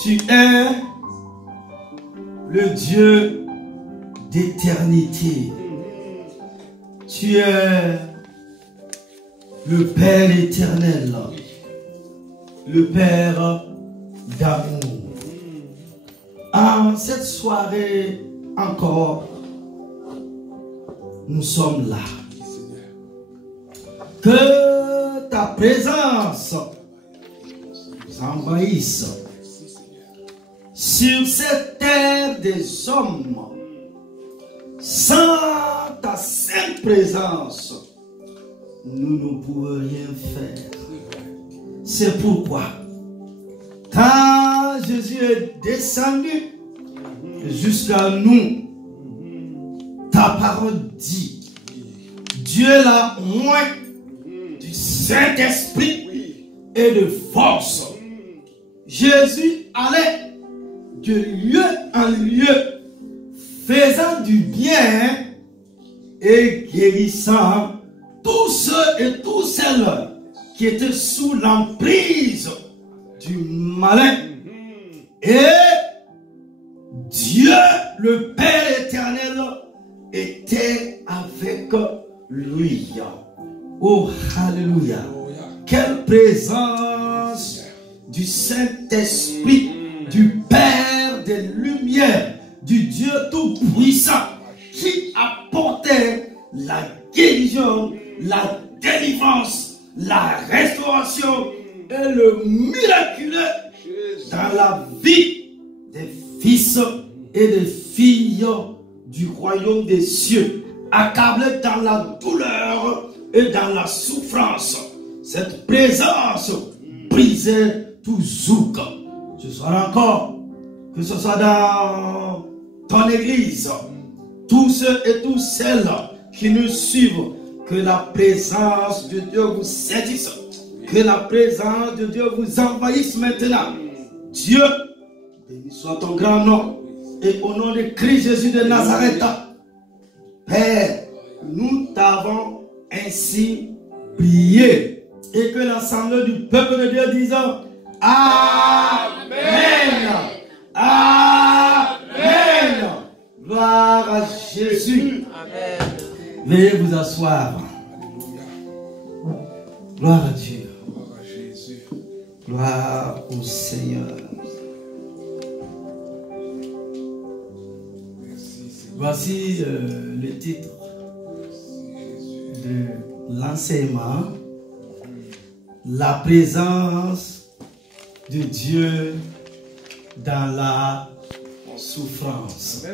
Tu es le Dieu d'éternité. Tu es le Père éternel, le Père d'amour. En cette soirée encore, nous sommes là. Que ta présence nous envahisse sur cette terre des hommes. Sans ta sainte présence, nous ne pouvons rien faire. C'est pourquoi, quand Jésus est descendu jusqu'à nous, ta parole dit, Dieu l'a oint du Saint-Esprit et de force. Jésus allait de lieu en lieu, faisant du bien et guérissant tous ceux et toutes celles qui étaient sous l'emprise du malin. Et Dieu, le Père éternel, était avec lui. Oh, alléluia. Quelle présence du Saint-Esprit, du Père des Lumières, du Dieu Tout-Puissant, qui apportait la guérison, la délivrance, la restauration et le miraculeux dans la vie des fils et des filles du royaume des cieux, accablés dans la douleur et dans la souffrance. Cette présence brisait tout zouk. Ce soir encore, que ce soit dans ton église, tous ceux et toutes celles qui nous suivent, que la présence de Dieu vous saisisse, que la présence de Dieu vous envahisse maintenant. Dieu, béni soit ton grand nom, et au nom de Christ Jésus de Nazareth, Père, nous t'avons ainsi prié, et que l'assemblée du peuple de Dieu dise Amen. Amen. Gloire à Jésus. Amen. Veuillez vous asseoir. Gloire à Dieu. Gloire à Jésus. Gloire au Seigneur. Merci, Seigneur. Voici le titre de l'enseignement. La présence de Dieu dans la souffrance.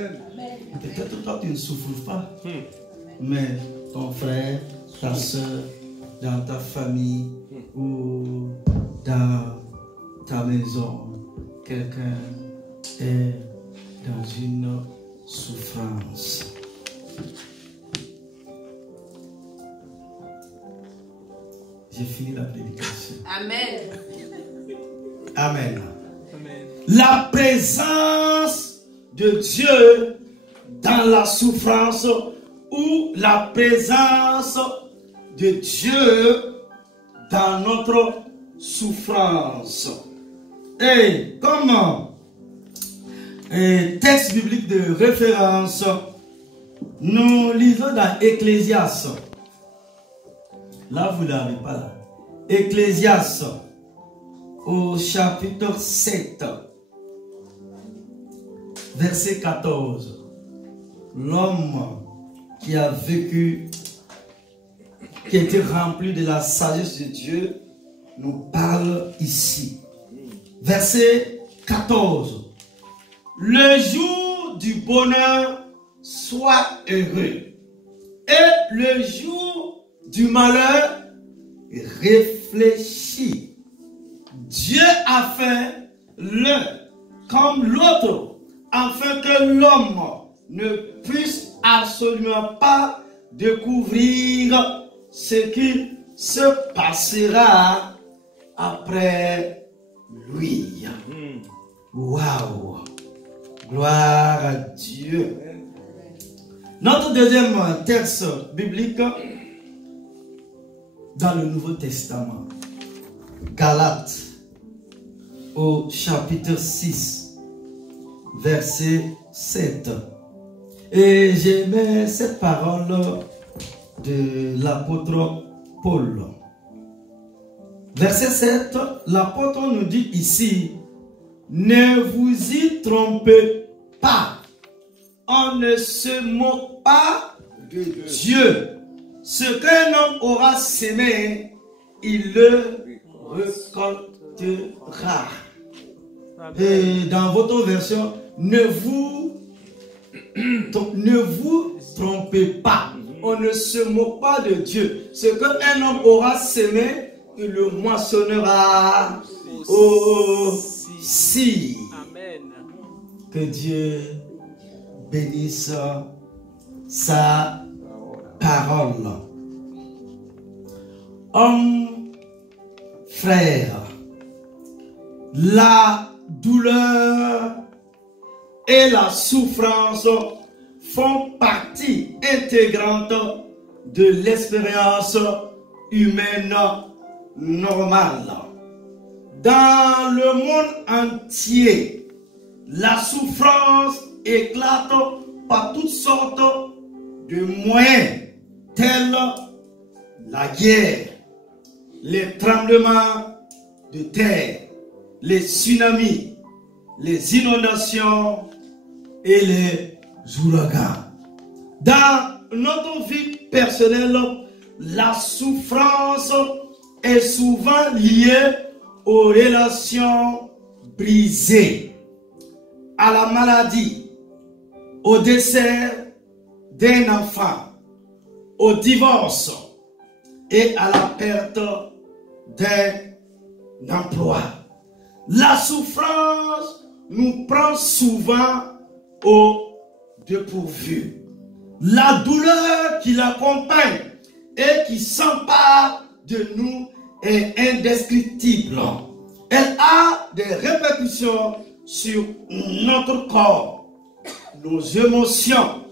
Peut-être toi tu ne souffres pas, mais ton frère, ta soeur, dans ta famille ou dans ta maison, quelqu'un est dans une souffrance. J'ai fini la prédication. Amen. Amen. Amen. La présence de Dieu dans la souffrance ou la présence de Dieu dans notre souffrance. Et comme texte biblique de référence, nous lisons dans Ecclésiaste. Là, vous ne l'avez pas là. Ecclésiaste au chapitre 7, verset 14. L'homme qui a vécu, qui a été rempli de la sagesse de Dieu, nous parle ici. Verset 14. Le jour du bonheur soit heureux, et le jour du malheur réfléchis. Dieu a fait l'un comme l'autre, afin que l'homme ne puisse absolument pas découvrir ce qui se passera après lui. Waouh! Gloire à Dieu. Notre deuxième texte biblique dans le Nouveau Testament, Galates au chapitre 6, verset 7. Et j'aimais cette parole de l'apôtre Paul. Verset 7, l'apôtre nous dit ici, ne vous y trompez pas. On ne se moque pas de Dieu. Ce qu'un homme aura sémé, il le récoltera. Et dans votre version, ne vous trompez pas. On ne se moque pas de Dieu. Ce qu'un homme aura sémé, il le moissonnera aussi. Amen. Que Dieu bénisse sa parole. Hommes, frères, la douleur et la souffrance font partie intégrante de l'expérience humaine normale. Dans le monde entier, la souffrance éclate par toutes sortes de moyens, tels la guerre, les tremblements de terre, les tsunamis, les inondations et les ouragans. Dans notre vie personnelle, la souffrance est souvent liée aux relations brisées, à la maladie, au décès d'un enfant, au divorce et à la perte d'un emploi. La souffrance nous prend souvent au dépourvu. La douleur qui l'accompagne et qui s'empare de nous est indescriptible. Elle a des répercussions sur notre corps, nos émotions,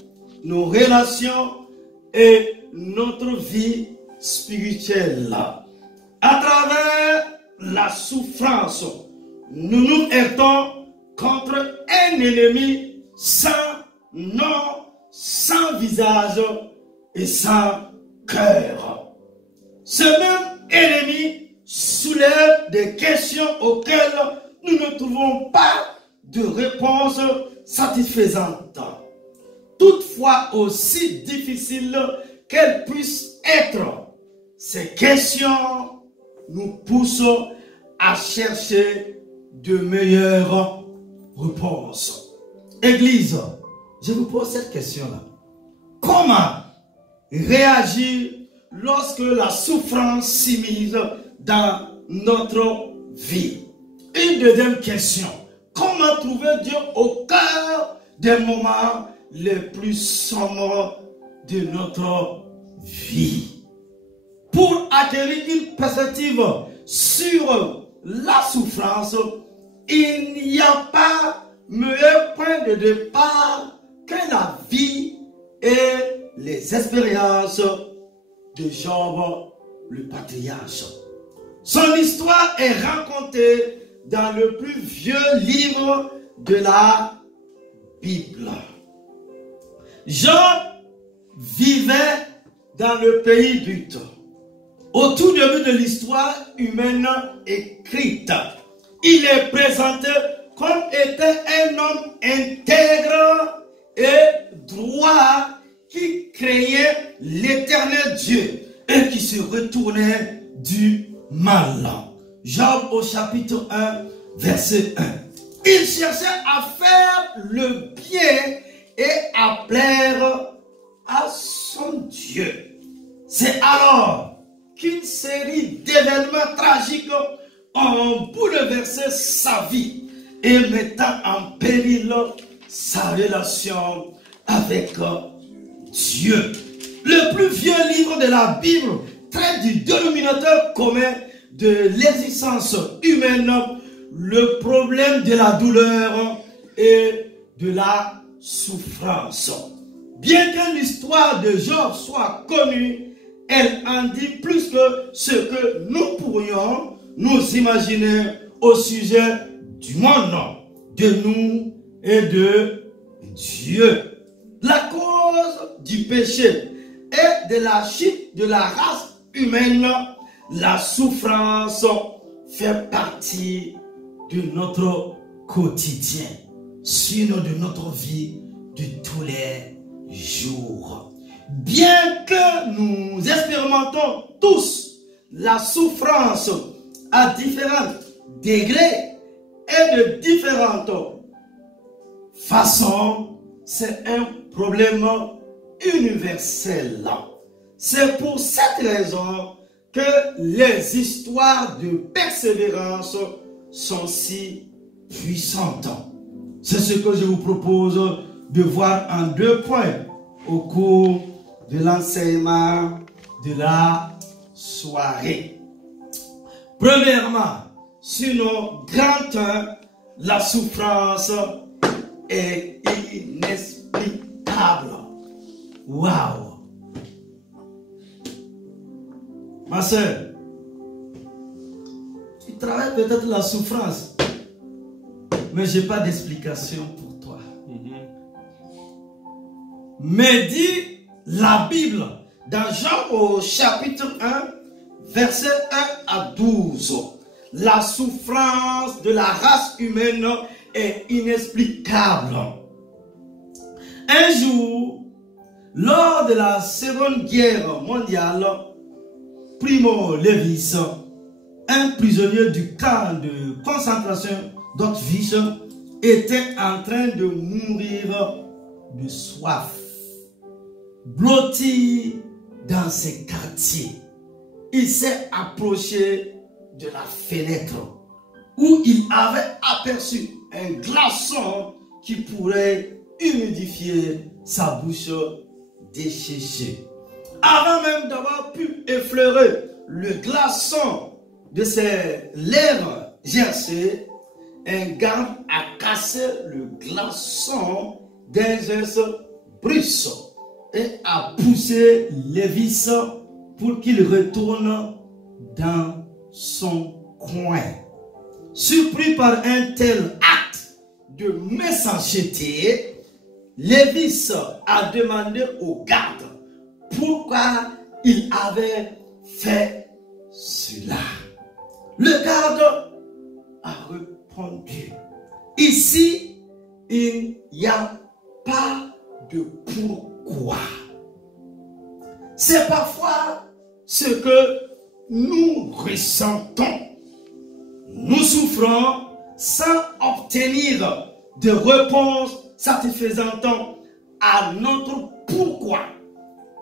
nos relations et notre vie spirituelle. À travers la souffrance, nous nous heurtons contre un ennemi sans nom, sans visage et sans cœur. Ce même ennemi soulève des questions auxquelles nous ne trouvons pas de réponse satisfaisante. Toutefois, aussi difficiles qu'elles puissent être, ces questions nous poussent à chercher de meilleures réponses. Église, je vous pose cette question-là. Comment réagir lorsque la souffrance s'immisce dans notre vie? Une deuxième question. Comment trouver Dieu au cœur des moments les plus sombres de notre vie? Pour acquérir une perspective sur la souffrance, il n'y a pas meilleur point de départ que la vie et les expériences de Job, le patriarche. Son histoire est racontée dans le plus vieux livre de la Bible. Job vivait dans le pays d'Uth, au tout début de l'histoire humaine écrite. Il est présenté comme étant un homme intègre et droit qui craignait l'éternel Dieu et qui se retournait du mal. Job au chapitre 1, verset 1. Il cherchait à faire le bien et à plaire à son Dieu. C'est alors qu'une série d'événements tragiques ont bouleversé sa vie et mettant en péril sa relation avec Dieu. Le plus vieux livre de la Bible traite du dénominateur commun de l'existence humaine, le problème de la douleur et de la souffrance. Bien que l'histoire de Job soit connue, elle en dit plus que ce que nous pourrions nous imaginer au sujet du monde, de nous et de Dieu. La cause du péché et de la chute de la race humaine, la souffrance fait partie de notre quotidien, sinon de notre vie de tous les jours. Bien que nous expérimentons tous la souffrance à différents degrés et de différentes façons, c'est un problème universel. C'est pour cette raison que les histoires de persévérance sont si puissantes. C'est ce que je vous propose de voir en 2 points au cours de l'enseignement de la soirée. Premièrement, sur nos grands temps, la souffrance est inexplicable. Waouh! Ma soeur, tu travailles peut-être la souffrance, mais je n'ai pas d'explication pour toi. Mais dit la Bible dans Jean au chapitre 1, verset 1 à 12, la souffrance de la race humaine est inexplicable. Un jour, lors de la Seconde Guerre mondiale, Primo Levi, un prisonnier du camp de concentration d'Auschwitz, était en train de mourir de soif. Blotti dans ses quartiers, il s'est approché de la fenêtre où il avait aperçu un glaçon qui pourrait humidifier sa bouche desséchée. Avant même d'avoir pu effleurer le glaçon de ses lèvres gercées, un garde a cassé le glaçon d'un geste brusque et a poussé Lévis pour qu'il retourne dans son coin. Surpris par un tel acte de méchanceté, Lévis a demandé au garde pourquoi il avait fait cela. Le garde a répondu: ici, il n'y a pas de pourquoi. C'est parfois ce que nous ressentons. Nous souffrons sans obtenir de réponse satisfaisante à notre pourquoi.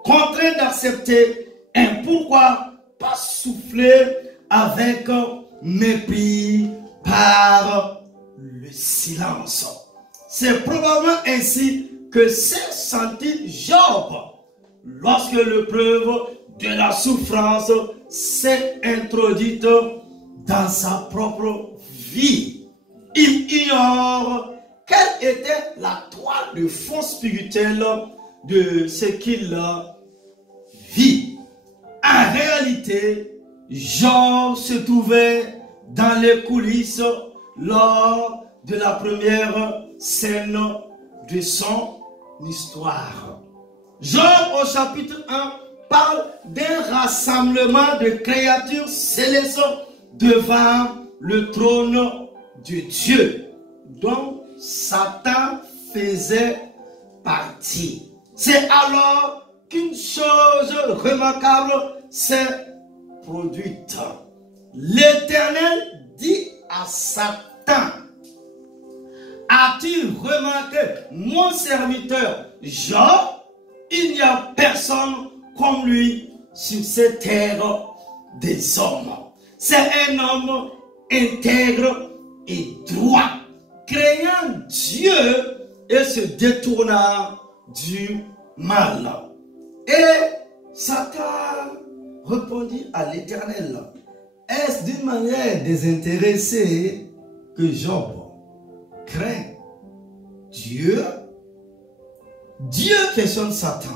Contraint d'accepter un pourquoi pas soufflé avec mépris par le silence. C'est probablement ainsi que s'est senti Job lorsque l'épreuve de la souffrance s'est introduite dans sa propre vie. Il ignore quelle était la toile de fond spirituel de ce qu'il vit. En réalité, Job se trouvait dans les coulisses lors de la première scène de son histoire. Job au chapitre 1 parle d'un rassemblement de créatures célestes devant le trône de Dieu, dont Satan faisait partie. C'est alors qu'une chose remarquable s'est produite. L'Éternel dit à Satan: as-tu remarqué mon serviteur Job? Il n'y a personne comme lui sur cette terre des hommes. C'est un homme intègre et droit, craignant Dieu et se détournant du mal. Et Satan répondit à l'Éternel: est-ce d'une manière désintéressée que Job craint Dieu? Dieu questionne Satan,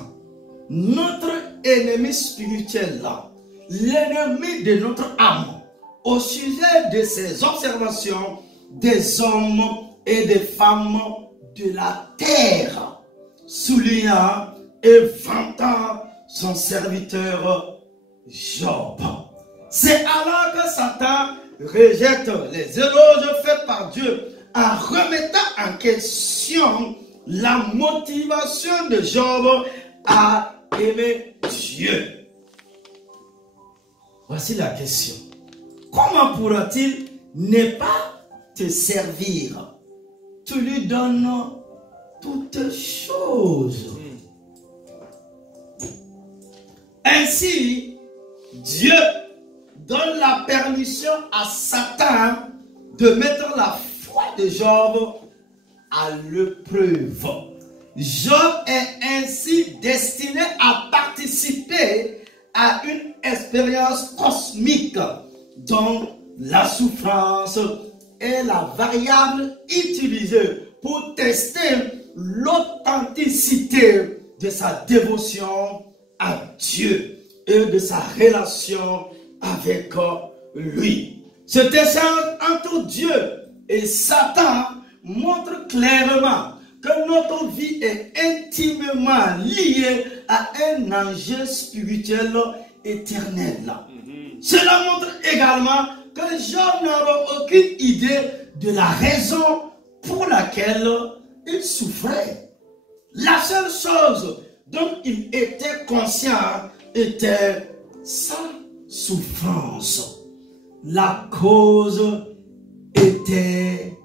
notre ennemi spirituel là, l'ennemi de notre âme, au sujet de ses observations des hommes et des femmes de la terre, soulignant et vantant son serviteur Job. C'est alors que Satan rejette les éloges faits par Dieu en remettant en question la motivation de Job à aimer Dieu. Voici la question. Comment pourra-t-il ne pas te servir? Tu lui donnes toutes choses. Ainsi, Dieu donne la permission à Satan de mettre la foi de Job à l'épreuve. Job est ainsi destiné à participer à une expérience cosmique dont la souffrance est la variable utilisée pour tester l'authenticité de sa dévotion à Dieu et de sa relation avec lui. Cet échange entre Dieu et Satan montre clairement que notre vie est intimement liée à un enjeu spirituel éternel. Cela montre également que Job n'avait aucune idée de la raison pour laquelle il souffrait. La seule chose dont il était conscient était sa souffrance. La cause était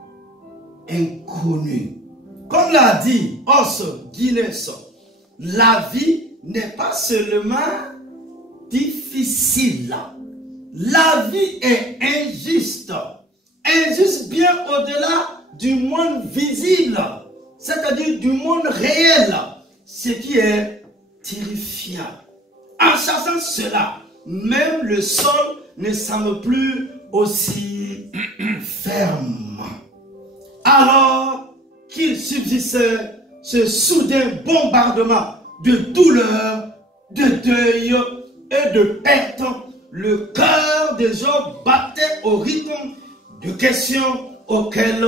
inconnue. Comme l'a dit Os Guinness, la vie n'est pas seulement difficile. La vie est injuste. Injuste bien au-delà du monde visible, c'est-à-dire du monde réel, ce qui est terrifiant. En sachant cela, même le sol ne semble plus aussi ferme. Alors qu'il subsistait ce soudain bombardement de douleur, de deuil et de perte, le cœur de Job battait au rythme de questions auxquelles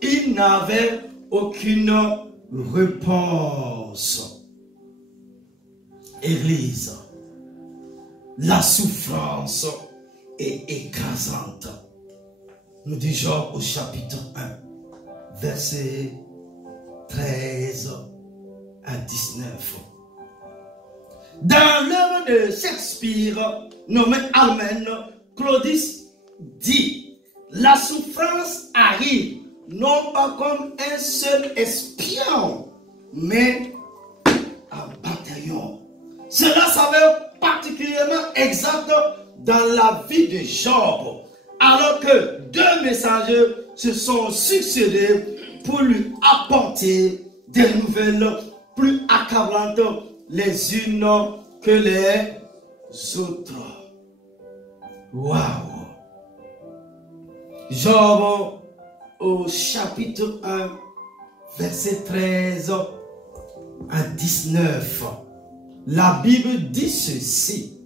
il n'avait aucune réponse. Église, la souffrance est écrasante. Nous dit Job au chapitre 1, verset 13 à 19. Dans l'œuvre de Shakespeare, nommé Almen, Claudius dit: la souffrance arrive non pas comme un seul espion, mais un bataillon. Cela s'avère particulièrement exact dans la vie de Job, alors que deux messagers se sont succédés pour lui apporter des nouvelles plus accablantes les unes que les autres. Waouh! Job au chapitre 1, verset 13 à 19. La Bible dit ceci.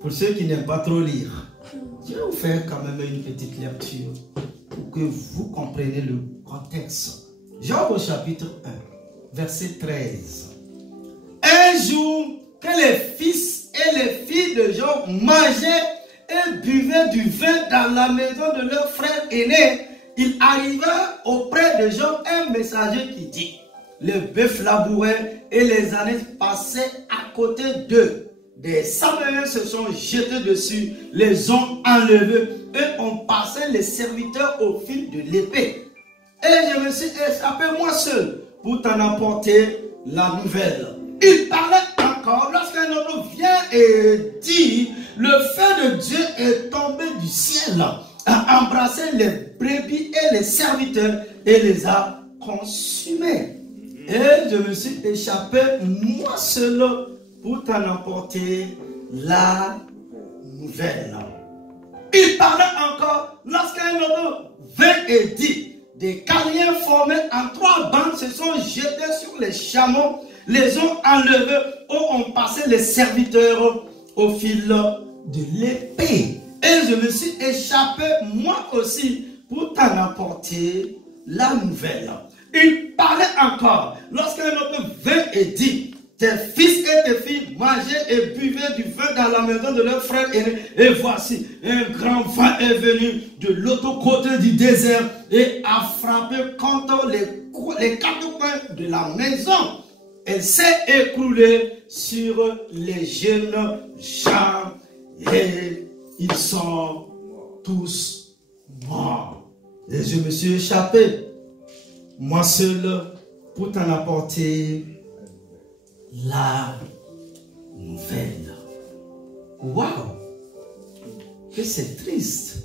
Pour ceux qui n'aiment pas trop lire, je vais vous faire quand même une petite lecture pour que vous compreniez le contexte. Job au chapitre 1, verset 13. Un jour que les fils et les filles de Job mangeaient et buvaient du vin dans la maison de leur frère aîné, il arriva auprès de Job un messager qui dit: les bœufs labouraient et les ânes passaient à côté d'eux. Des Saméens se sont jetés dessus, les ont enlevés et ont passé les serviteurs au fil de l'épée. Et je me suis échappé moi seul pour t'en apporter la nouvelle. Il parlait encore lorsqu'un autre vient et dit: le feu de Dieu est tombé du ciel, a embrassé les brebis et les serviteurs et les a consumés. Et je me suis échappé moi seul pour t'en apporter la nouvelle. Il parlait encore lorsqu'un autre vint et dit: des carrières formées en 3 bandes se sont jetées sur les chameaux, les ont enlevés ou ont passé les serviteurs au fil de l'épée. Et je me suis échappé moi aussi pour t'en apporter la nouvelle. Il parlait encore lorsqu'un autre vint et dit, tes fils et tes filles mangeaient et buvaient du vin dans la maison de leur frère aîné. Et voici, un grand vent est venu de l'autre côté du désert et a frappé contre les quatre coins de la maison. Elle s'est écroulée sur les jeunes gens et ils sont tous morts. Et je me suis échappé, moi seul, pour t'en apporter la nouvelle. Waouh! Que c'est triste.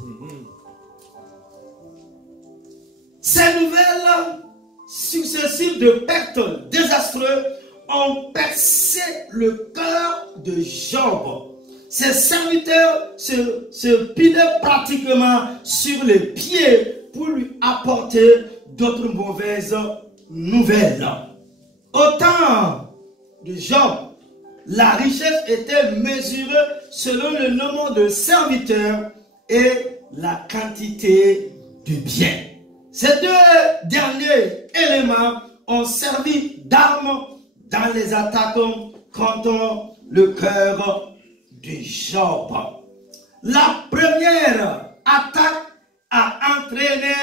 Ces nouvelles successives de pertes désastreuses ont percé le cœur de Job. Ses serviteurs se pilaient pratiquement sur les pieds pour lui apporter d'autres mauvaises nouvelles. Au temps de Job, la richesse était mesurée selon le nombre de serviteurs et la quantité de biens. Ces deux derniers éléments ont servi d'armes dans les attaques contre le cœur de Job. La première attaque a entraîné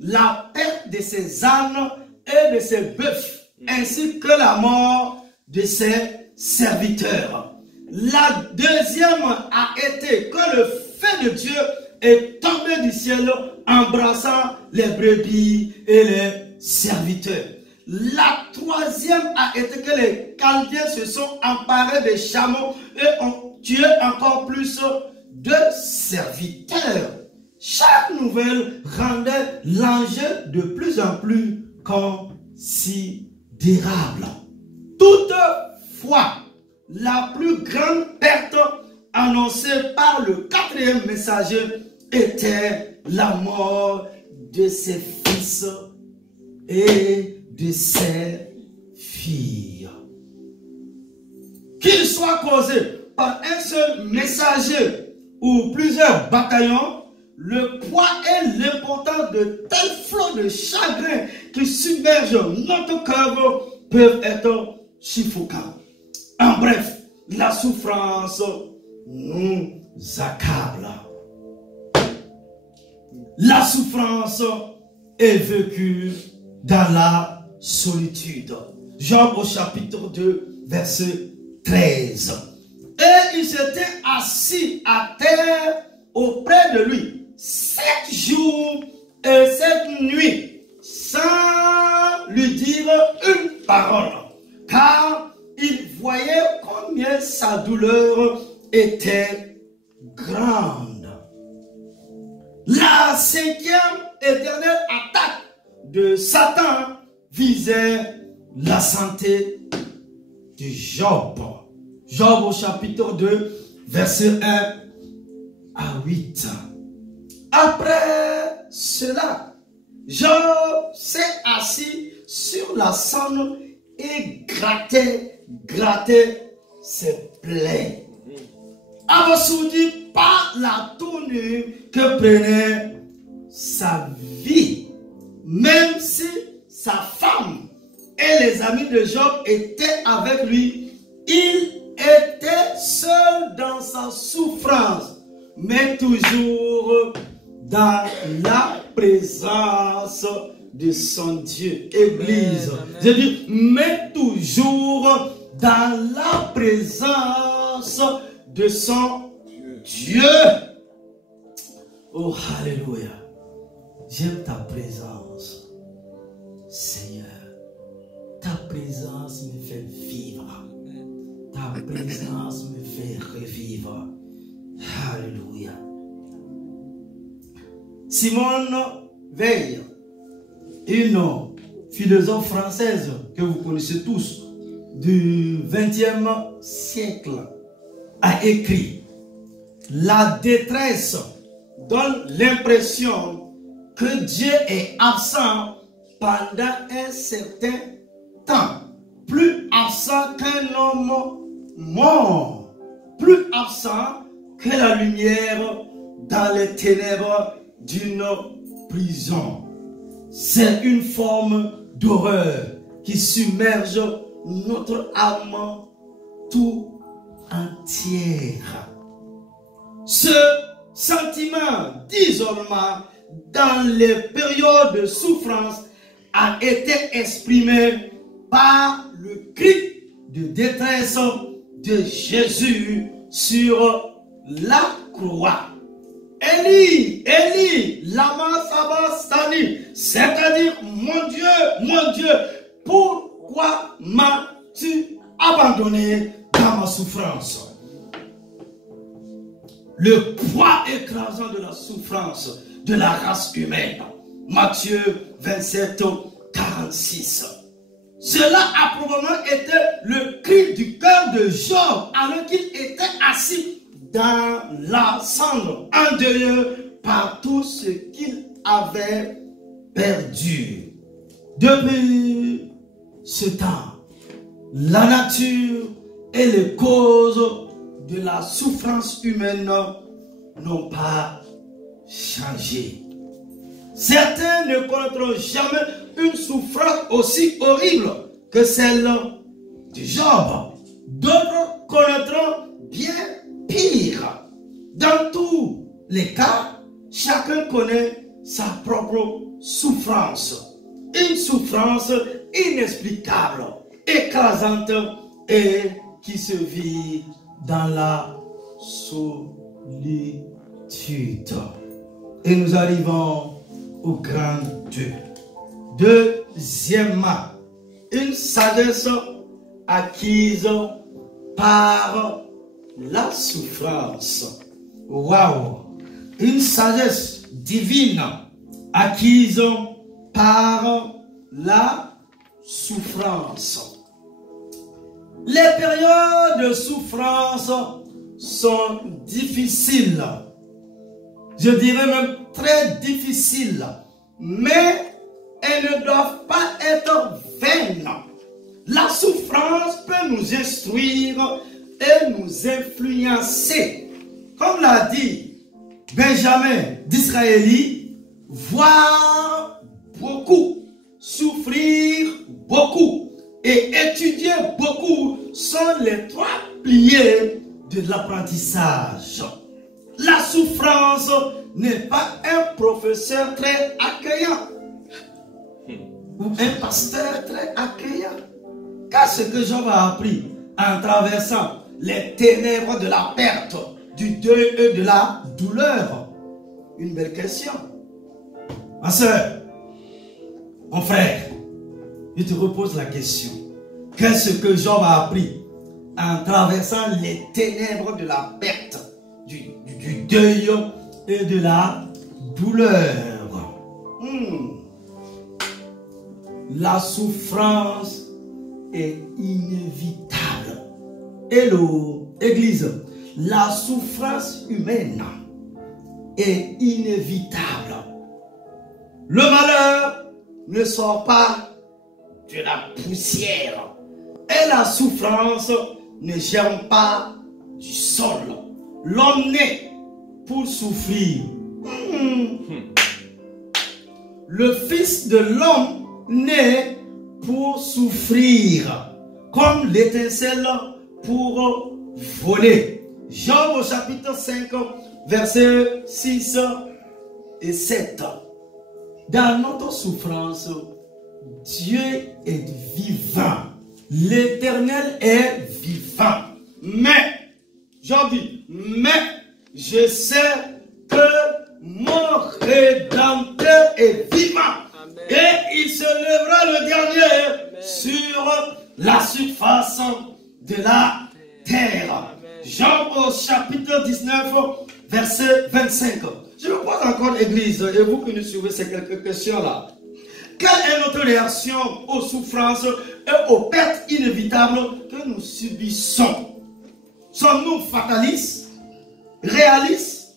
la perte de ses ânes et de ses bœufs, ainsi que la mort de ses serviteurs. La deuxième a été que le feu de Dieu est tombé du ciel, embrassant les brebis et les serviteurs. La troisième a été que les Chaldéens se sont emparés des chameaux et ont tué encore plus de serviteurs. Chaque nouvelle rendait l'enjeu de plus en plus considérable. Toutefois, la plus grande perte annoncée par le quatrième messager était la mort de ses fils et de ses filles. Qu'il soit causé par un seul messager ou plusieurs bataillons, le poids et l'importance de tels flots de chagrin qui submergent notre cœur peuvent être suffocants. En bref, la souffrance nous accable. La souffrance est vécue dans la solitude. Job au chapitre 2, verset 13. Et il s'était assis à terre auprès de lui 7 jours et 7 nuits sans lui dire une parole, car il voyait combien sa douleur était grande. La cinquième et dernière attaque de Satan visait la santé de Job. Job au chapitre 2, verset 1 à 8. Après cela, Job s'est assis sur la sonne et grattait ses plaies, abasourdi par la tournure que prenait sa vie. Même si sa femme et les amis de Job étaient avec lui, il était seul dans sa souffrance, mais toujours dans la présence de son Dieu. Église, je dis, mais toujours dans la présence de son Dieu. Oh, alléluia. J'aime ta présence, Seigneur. Ta présence me fait vivre. Ta présence me fait revivre. Alléluia. Simone Veil, une philosophe française que vous connaissez tous du XXe siècle, a écrit: la détresse donne l'impression que Dieu est absent pendant un certain temps, plus absent qu'un homme mort, plus absent que la lumière dans les ténèbres d'une prison. C'est une forme d'horreur qui submerge notre âme tout entière. Ce sentiment d'isolement dans les périodes de souffrance a été exprimé par le cri de détresse de Jésus sur la croix. Élie, Élie, lama sabachthani, c'est-à-dire mon Dieu, pourquoi m'as-tu abandonné dans ma souffrance? Le poids écrasant de la souffrance de la race humaine. Matthieu 27, 46. Cela a probablement été le cri du cœur de Job alors qu'il était assis dans la cendre, endeuillé par tout ce qu'il avait perdu. Depuis ce temps, la nature et les causes de la souffrance humaine n'ont pas changé. Certains ne connaîtront jamais une souffrance aussi horrible que celle de Job. D'autres connaîtront bien pire. Dans tous les cas, chacun connaît sa propre souffrance. Une souffrance inexplicable, écrasante et qui se vit dans la solitude. Et nous arrivons au grand 2. Deuxièmement, une sagesse acquise par la souffrance. Waouh! Une sagesse divine acquise par la souffrance. Les périodes de souffrance sont difficiles. Je dirais même très difficiles. Mais elles ne doivent pas être vaines. La souffrance peut nous instruire et nous influencer. Comme l'a dit Benjamin Disraeli, voir beaucoup, souffrir beaucoup et étudier beaucoup sont les 3 piliers de l'apprentissage. La souffrance n'est pas un professeur très accueillant ou un pasteur très accueillant. Car ce que Job a appris en traversant les ténèbres de la perte, du deuil et de la douleur. Une belle question. Ma soeur, mon frère, je te repose la question. Qu'est-ce que Job a appris en traversant les ténèbres de la perte, du deuil et de la douleur? La souffrance est inévitable. Hello, Église. La souffrance humaine est inévitable. Le malheur ne sort pas de la poussière. Et la souffrance ne germe pas du sol. L'homme naît pour souffrir. Le Fils de l'homme naît pour souffrir, comme l'étincelle pour voler. Job au chapitre 5, versets 6 et 7. Dans notre souffrance, Dieu est vivant. L'Éternel est vivant. Mais, Job dit, mais je sais que mon Rédempteur est vivant. Amen. Et il se lèvera le dernier. Amen. Sur la surface de la terre. Amen. Job au chapitre 19, verset 25. Je vous pose encore, Église, et vous qui nous suivez ces quelques questions-là. Quelle est notre réaction aux souffrances et aux pertes inévitables que nous subissons? Sommes-nous fatalistes, réalistes,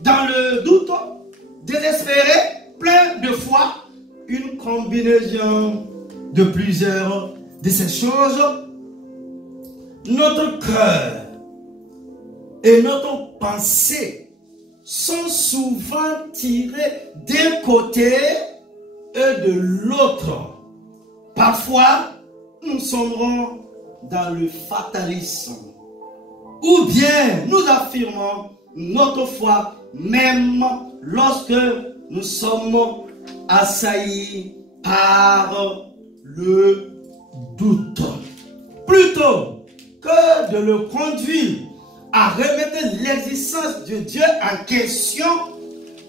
dans le doute, désespérés, pleins de foi? Une combinaison de plusieurs de ces choses. Notre cœur et notre pensée sont souvent tirés d'un côté et de l'autre. Parfois, nous sombrons dans le fatalisme. Ou bien nous affirmons notre foi même lorsque nous sommes assaillis par le doute. Plutôt que de le conduire à remettre l'existence de Dieu en question,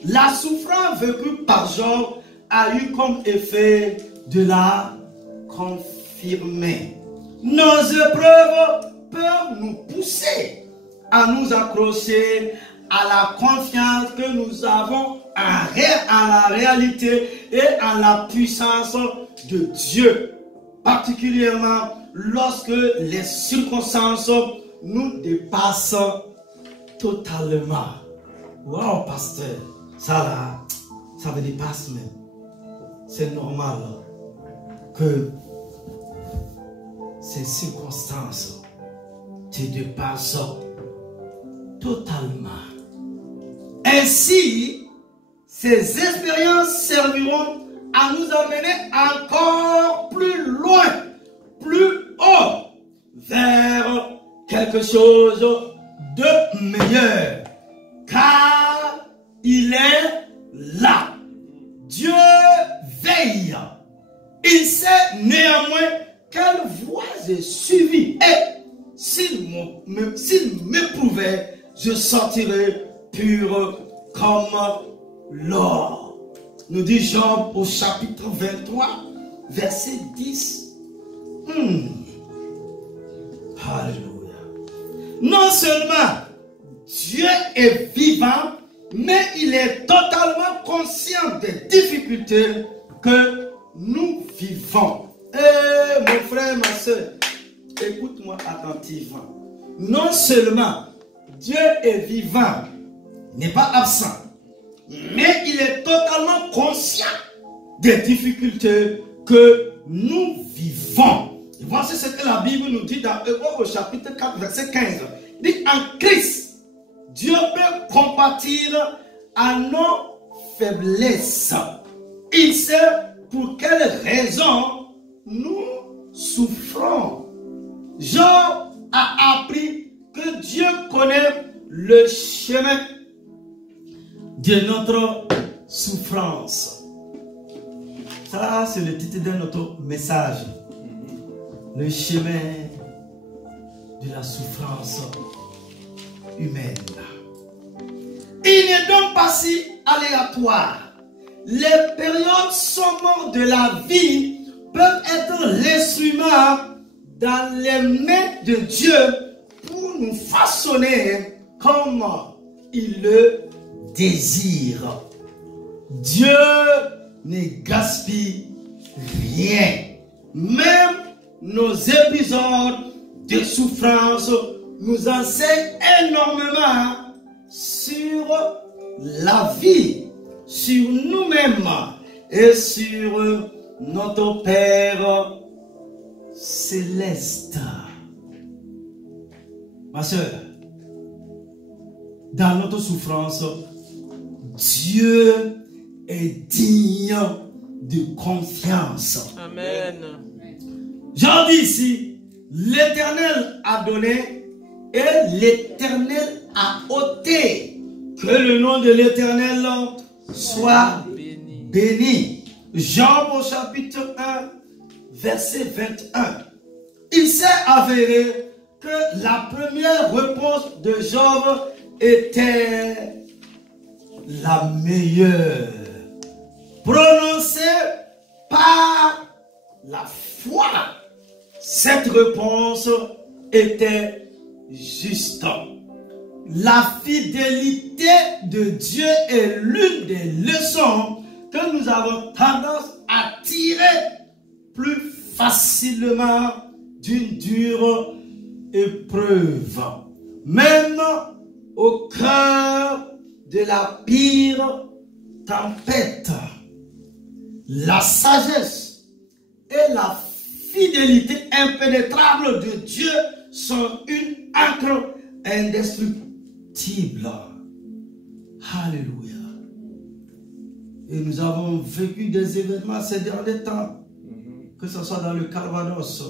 la souffrance vécue par Job a eu comme effet de la confirmer. Nos épreuves peuvent nous pousser à nous accrocher à la confiance que nous avons en la réalité et en la puissance de Dieu, particulièrement lorsque les circonstances nous dépassent totalement. Wow, pasteur, ça là, ça me dépasse même. C'est normal que ces circonstances te dépassent totalement. Ainsi, ces expériences serviront à nous amener encore plus loin, plus haut, vers quelque chose de meilleur. Car il est là. Dieu veille. Il sait néanmoins quelle voie j'ai suivie. Et s'il m'éprouvait, je sortirais pur comme l'or. Nous dit Job au chapitre 23, verset 10. Alléluia. Non seulement Dieu est vivant, mais il est totalement conscient des difficultés que nous vivons. Eh, mon frère, ma soeur, écoute-moi attentivement. Non seulement Dieu est vivant, n'est pas absent, mais il est totalement conscient des difficultés que nous vivons. Et voici ce que la Bible nous dit dans Hébreux au chapitre 4, verset 15. Il dit, en Christ, Dieu peut compatir à nos faiblesses. Il sait pour quelles raisons nous souffrons. Job a appris que Dieu connaît le chemin de notre souffrance. Ça, c'est le titre de notre message. Le chemin de la souffrance humaine. Il n'est donc pas si aléatoire. Les périodes sombres de la vie peuvent être l'instrument dans les mains de Dieu pour nous façonner comme il le désire. Dieu ne gaspille rien. Même nos épisodes de souffrance nous enseignent énormément sur la vie, sur nous-mêmes et sur notre Père céleste. Ma soeur, dans notre souffrance, Dieu est digne de confiance. Amen. J'en dis ici, l'Éternel a donné et l'Éternel a ôté. Que le nom de l'Éternel soit béni. Job au chapitre 1, verset 21. Il s'est avéré que la première réponse de Job était la meilleure, prononcée par la foi. Cette réponse était juste. La fidélité de Dieu est l'une des leçons que nous avons tendance à tirer plus facilement d'une dure épreuve. Même au cœur de la pire tempête, la sagesse et la fidélité impénétrable de Dieu sont une ancre indestructible. Alléluia. Et nous avons vécu des événements ces derniers temps, que ce soit dans le Calvados,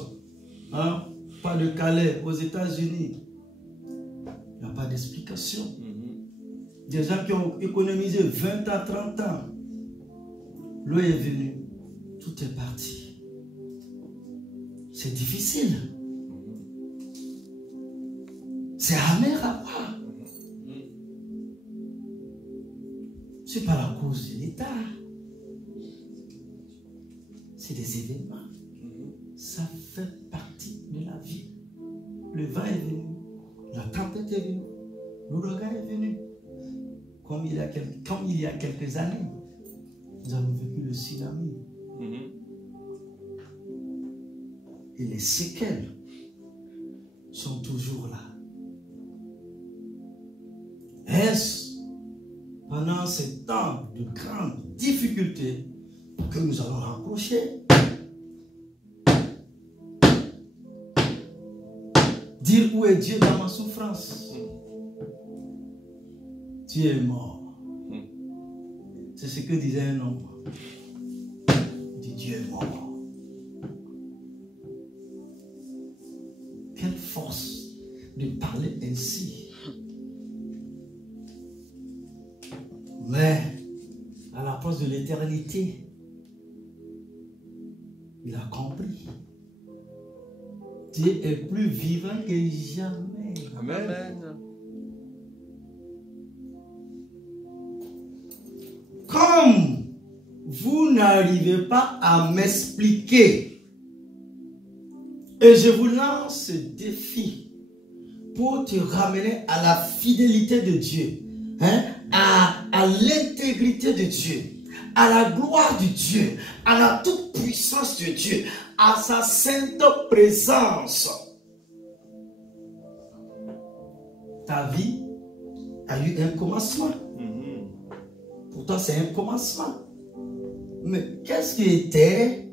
hein, pas de Calais, aux États-Unis. Il n'y a pas d'explication. Des gens qui ont économisé 20 à 30 ans. L'eau est venue, tout est parti. C'est difficile. C'est amer à voir. Ce n'est pas la cause de l'État. C'est des événements. Ça fait partie de la vie. Le vent est venu. La tempête est venue. L'ouragan est venu. Comme il y a quelques années, nous avons vécu le tsunami. Et les séquelles sont toujours là. Est-ce pendant ces temps de grandes difficultés que nous allons rapprocher, dire où est Dieu dans ma souffrance? Dieu est mort. C'est ce que disait un homme. Il dit Dieu est mort. Quelle force de parler ainsi. Mais à la place de l'éternité, il a compris. Dieu est plus vivant que jamais. Amen. Comme vous n'arrivez pas à m'expliquer, et je vous lance ce défi pour te ramener à la fidélité de Dieu, hein, à l'intégrité de Dieu, à la gloire de Dieu, à la toute puissance de Dieu, à sa sainte présence. Ta vie a eu un commencement. Pour toi, c'est un commencement. Mais qu'est-ce qui était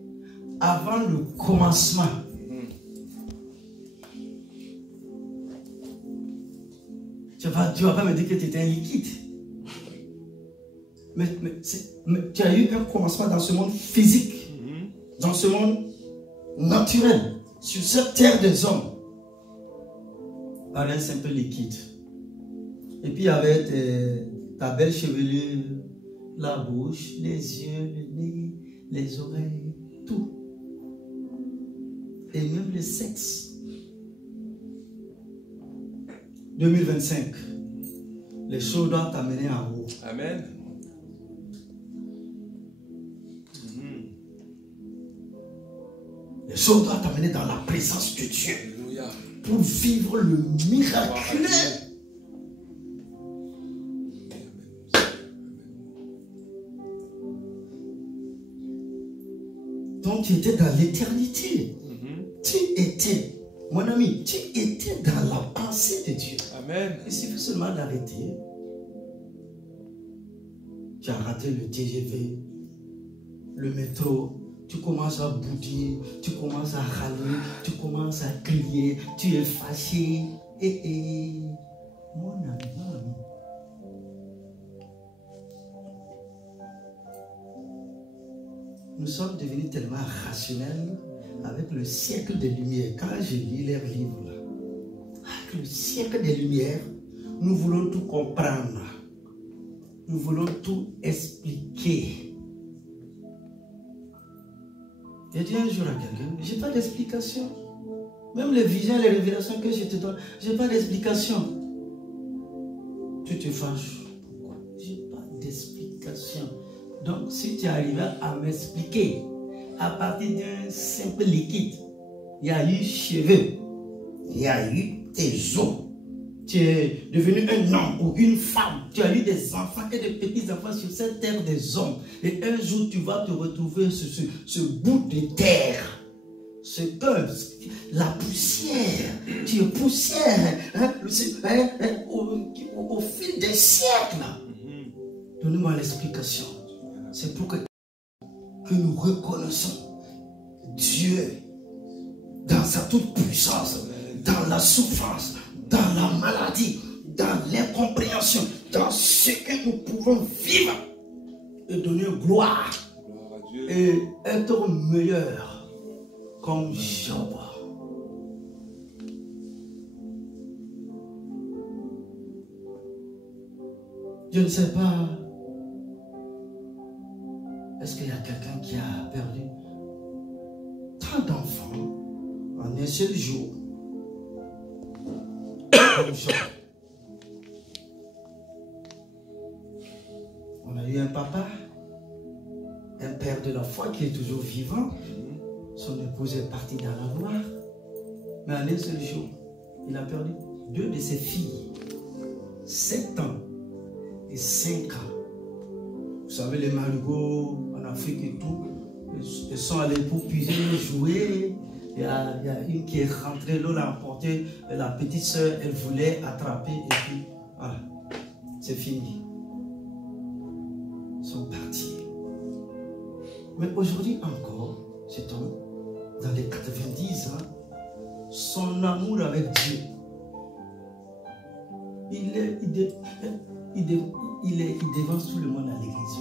avant le commencement? Tu vas pas me dire que tu étais un liquide. Mais tu as eu un commencement dans ce monde physique, dans ce monde naturel, sur cette terre des hommes, par un simple liquide. Et puis avec ta belle chevelure, la bouche, les yeux, le nez, les oreilles, tout. Et même le sexe. 2025, les choses doivent t'amener en haut. Amen. Les choses doivent t'amener dans la présence de Dieu. Alléluia. Pour vivre le miraculeux. Donc tu étais dans l'éternité. Tu étais, mon ami, tu étais dans la pensée de Dieu. Amen. Il suffit seulement d'arrêter. Tu as raté le TGV, le métro. Tu commences à boudir, tu commences à râler, tu commences à crier, tu es fâché. Mon ami. Nous sommes devenus tellement rationnels avec le siècle des Lumières. Quand je lis leurs livres, là, avec le siècle des Lumières, nous voulons tout comprendre. Nous voulons tout expliquer. J'ai dit un jour à quelqu'un, je n'ai pas d'explication. Même les visions et les révélations que je te donne, je n'ai pas d'explication. Tu te fâches. Pourquoi? Je n'ai pas d'explication. Donc, si tu arrives à m'expliquer, à partir d'un simple liquide, il y a eu cheveux, il y a eu tes os. Tu es devenu un homme ou une femme. Tu as eu des enfants et des petits-enfants sur cette terre des hommes. Et un jour, tu vas te retrouver sur ce bout de terre. C'est la poussière. Tu es poussière au fil des siècles. Donnez-moi l'explication. C'est pour que nous reconnaissons Dieu dans sa toute puissance, dans la souffrance, dans la maladie, dans l'incompréhension, dans ce que nous pouvons vivre et donner gloire et être meilleur comme Job. Je ne sais pas, est-ce qu'il y a quelqu'un qui a perdu tant d'enfants en un seul jour comme Job? On a eu un papa, un père de la foi qui est toujours vivant. Son épouse est partie dans la gloire. Mais en un seul jour, il a perdu 2 de ses filles. 7 ans et 5 ans. Vous savez, les marigots en Afrique et tout, ils sont allés pour puiser le jouet. Il y a une qui est rentrée, l'eau l'a emporté. La petite soeur, elle voulait attraper et puis, voilà, c'est fini. Ils sont partis. Mais aujourd'hui encore, cet homme, dans les 90 ans, son amour avec Dieu, il dévance tout le monde à l'église.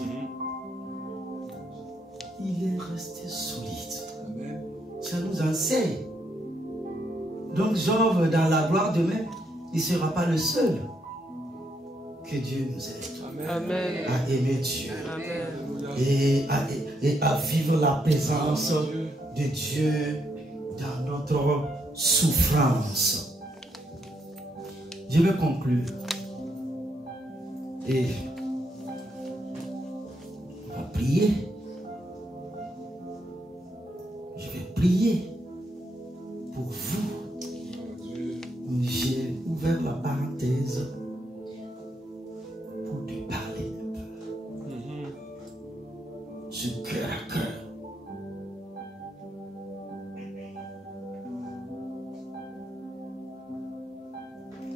Il est resté solide. Amen. Ça nous enseigne. Donc Job, dans la gloire demain, il ne sera pas le seul. Que Dieu nous aide. Amen. À aimer Dieu. Amen. Et à vivre la présence de Dieu dans notre souffrance. Je vais conclure. Et on va prier. Je vais prier pour vous. J'ai ouvert la parenthèse pour te parler un peu. Ce cœur à cœur.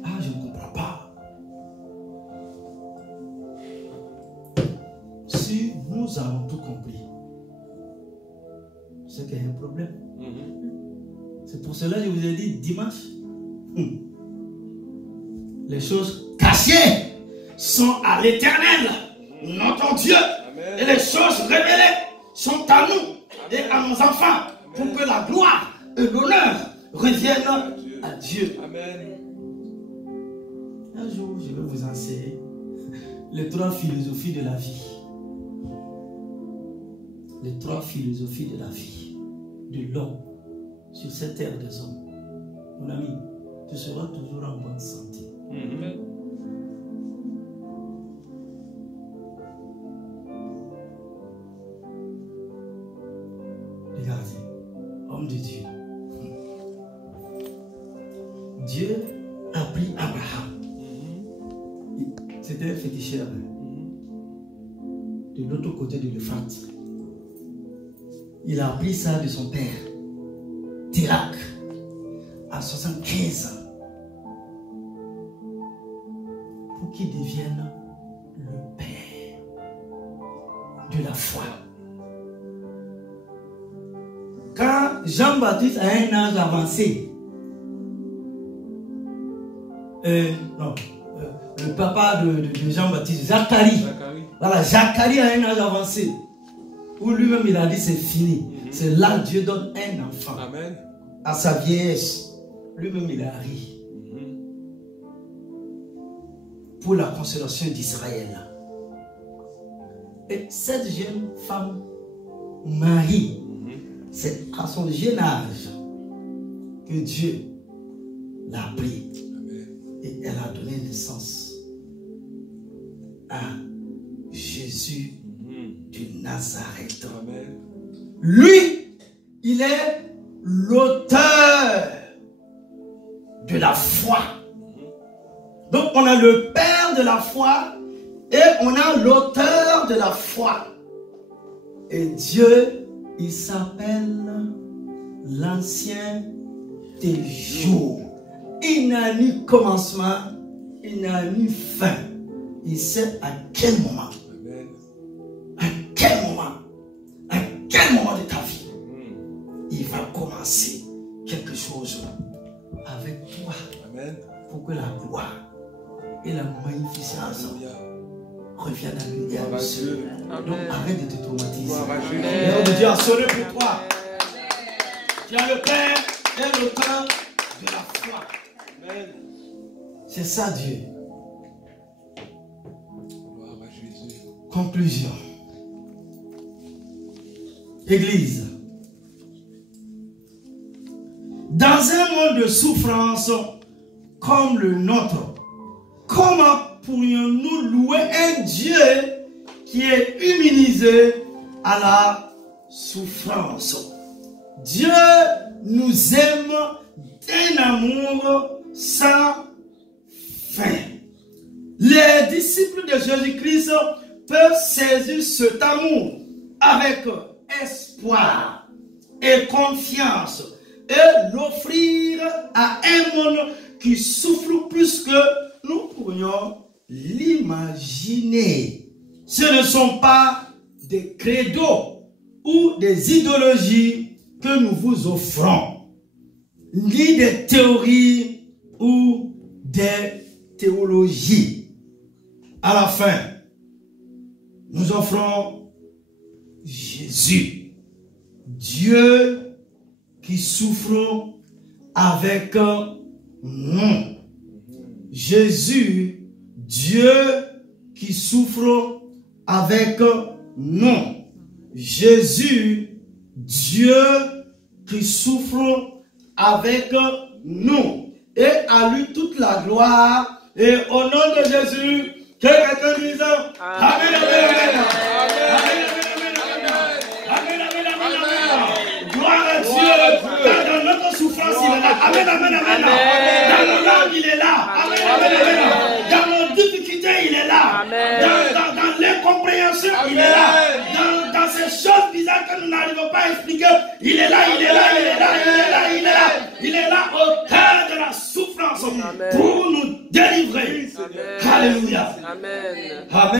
Ah, je ne comprends pas. Si nous avons tout compris, c'est qu'il y a un problème. C'est pour cela que je vous ai dit dimanche. Les choses cachées sont à l'Éternel, notre Dieu. Amen. Et les choses révélées sont à nous et à nos enfants. Amen. Pour que la gloire et l'honneur reviennent à Dieu. Amen. Un jour, je vais vous enseigner les 3 philosophies de la vie. Les 3 philosophies de la vie de l'homme sur cette terre des hommes. Mon ami, tu seras toujours en bonne santé. Regardez, homme de Dieu. Dieu a pris Abraham. C'était un féticheur de l'autre côté de l'Euphrate. Il a appris ça de son père, Térak, à 75 ans, pour qu'il devienne le père de la foi. Quand Jean-Baptiste a un âge avancé, le papa de Jean-Baptiste, Zacharie. Voilà, Zacharie a un âge avancé. Où lui-même il a dit c'est fini. C'est là que Dieu donne un enfant. Amen. À sa vieillesse. Lui-même il a ri. Pour la consolation d'Israël. Et cette jeune femme, Marie, c'est à son jeune âge que Dieu l'a pris. Et elle a donné naissance à Jésus de Nazareth. Amen. Lui, il est l'auteur de la foi. Donc on a le père de la foi et on a l'auteur de la foi. Et Dieu, il s'appelle l'ancien des jours. Il n'a ni commencement, il n'a ni fin. Il sait à quel moment. Amen. À quel moment de ta vie, il va commencer quelque chose avec toi. Amen. Pour que la gloire et la magnificence Alléluia. reviennent à lui et à Gloire lui à seul. Dieu. Donc arrête de te traumatiser. Gloire à Jésus. Le nom de Dieu a sonné pour toi. Tu as le Père et le temps de la foi. Amen. C'est ça Dieu. Gloire à Jésus. Conclusion. Église. Dans un monde de souffrance comme le nôtre, comment pourrions-nous louer un Dieu qui est immunisé à la souffrance? Dieu nous aime d'un amour sans fin. Les disciples de Jésus-Christ peuvent saisir cet amour avec espoir et confiance et l'offrir à un monde qui souffre plus que nous pourrions l'imaginer. Ce ne sont pas des credos ou des idéologies que nous vous offrons, ni des théories ou des théologies. À la fin, nous offrons Jésus, Dieu qui souffre avec nous. Jésus, Dieu qui souffre avec nous. Jésus, Dieu qui souffre avec nous. Et à lui toute la gloire. Et au nom de Jésus, que quelqu'un dise Amen, Amen, Amen. Amen, Amen, Amen, Amen. Gloire à Dieu. Dans notre souffrance, il est là. Amen, Amen, Amen. Dans nos larmes, il est là. Amen, Amen, Amen. Dans nos difficultés, il est là. Dans l'incompréhension, il est là. Dans ces choses bizarres que nous n'arrivons pas à expliquer, il est là, il est là, il est là, il est là, il est là. Il est là au cœur de la souffrance pour nous délivrer. Alléluia. Amen. Amen.